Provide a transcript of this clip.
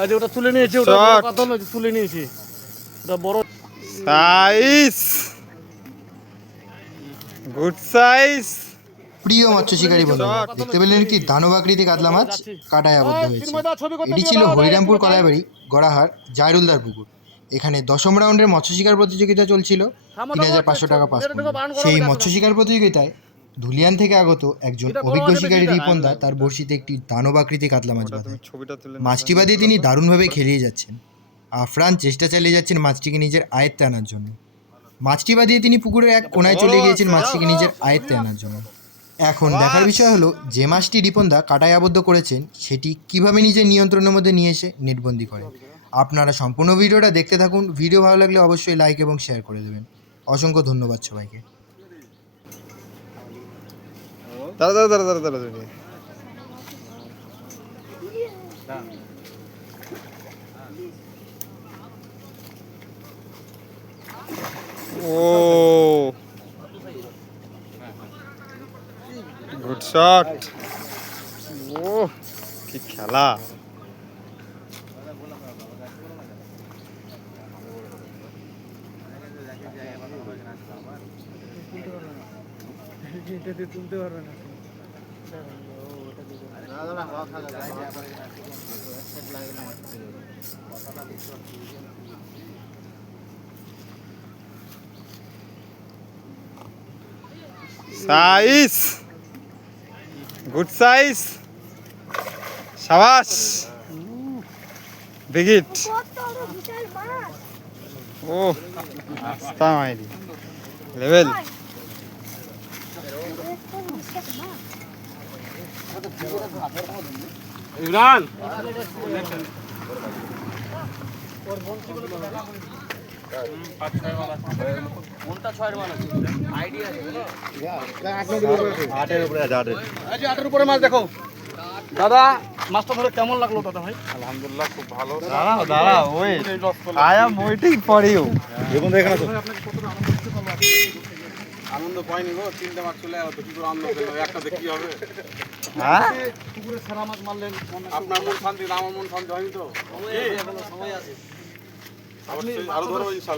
আজ ওটা তুলে নিয়েছি, ওটা বড় কাতল হয়েছে, তুলে নিয়েছি। ওটা বড় সাইজ, গুড সাইজ। প্রিয় মৎস্য শিকারী বন্ধুরা, দেখতে পেলেন একটি দানব আকৃতি কাতলা মাছ কাটায় আবদ্ধ হয়েছে। এটি ছিল হরিরামপুর কলাইবাড়ি গড়াহার জায়রুলদার পুকুর। এখানে দশম রাউন্ডের মৎস্য শিকার প্রতিযোগিতা চলছিল ৩,৫০০ টাকা পাস করল। সেই মৎস্য শিকার প্রতিযোগিতায় ধুলিয়ান থেকে আগত একজন অভিজ্ঞ শিকারী রিপনদা তার বড়শিতে একটি দানব আকৃতি কাতলা মাছ বাঁধে। মাছটি বাঁধিয়ে তিনি দারুণভাবে খেলিয়ে যাচ্ছেন। আফরান চেষ্টা চালিয়ে যাচ্ছেন মাছটিকে নিজের আয়ত্তে আনার জন্য। মাছটি বাঁধিয়ে তিনি পুকুরের এক কোনায় চলে গিয়েছেন মাছটিকে নিজের আয়ত্তে আনার জন্য। এখন দেখার বিষয় হলো, যে মাছটি রিপনদা কাটায় আবদ্ধ করেছেন সেটি কিভাবে নিজের নিয়ন্ত্রণের মধ্যে নিয়ে এসে নেটবন্দি করে। আপনারা সম্পূর্ণ ভিডিওটা দেখতে থাকুন। ভিডিও ভালো লাগলে অবশ্যই লাইক এবং শেয়ার করে দেবেন। অসংখ্য ধন্যবাদ সবাইকে। দাঁড়া দাঁড়া দাঁড়া দাঁড়া দাঁড়া দাঁড়া। ও গুড শট। ও কি খেলা। তুলতে পারবে না। সাইজ, গুড সাইজ, সাবাস, বিগ ইট। ও আস্তা মাইরি লেভেল। ইমরান আটের উপরে মাছ দেখো দাদা। মাছটা ধরে কেমন লাগলো দাদা ভাই? আলহামদুলিল্লাহ খুব ভালো। দাঁড়াও দাঁড়াও, wait, I am waiting for you. দেখুন এখানে তো আনন্দ পাইনি গো, তিনটে মাছ চলে গেল, কি করে আনন্দ পেলো? একটাতে কি হবে? হ্যাঁ পুকুরে সেরা মাছ মারলেন, আপনার মন শান্তি, আমার মন শান্তি হয়নি তো? সময় আছে, আরো ধরবো ইনশাল্লাহ।